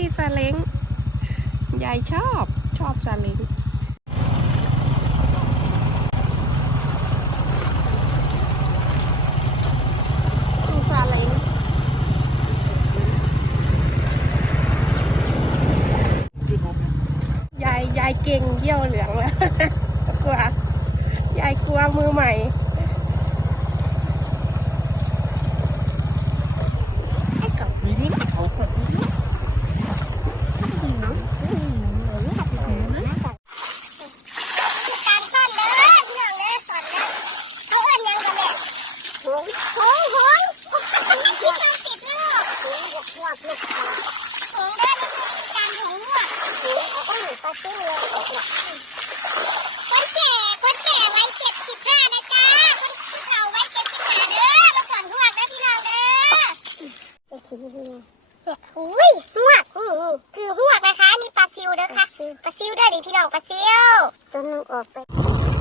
ี้ซาเล้งยายชอบชอบซาเล้งดูซาเล้งยายยายเก่งเยี่ยวเหลืองแล้วกลัวยายกลัวมือใหม่ การซ่อนเลยพี่น้องเลยซ่อนเลยเขาเอิ้นหยังกันแม่ห งหงหงที่ต้องติดลูกหงหกหวกลูกหงเด้อนี่คือการหงหวกหงเอาอุ้ยปลาซิ่งเลยคนแก่คนแก่ไว้เจ็ดสิบห้านะจ๊ะคนเฒ่าไว้เจ็ดสิบห้าเด้อมาสอนหวกนะพี่น้องเด้อไปคิดดูเนี่ยอุ้ยหวนี่นี่คือหวนะคะนี่ปลาซิวเด้อค่ะปลาซิวเด้อดิพี่น้องปลาซิวตัวนึงออกไป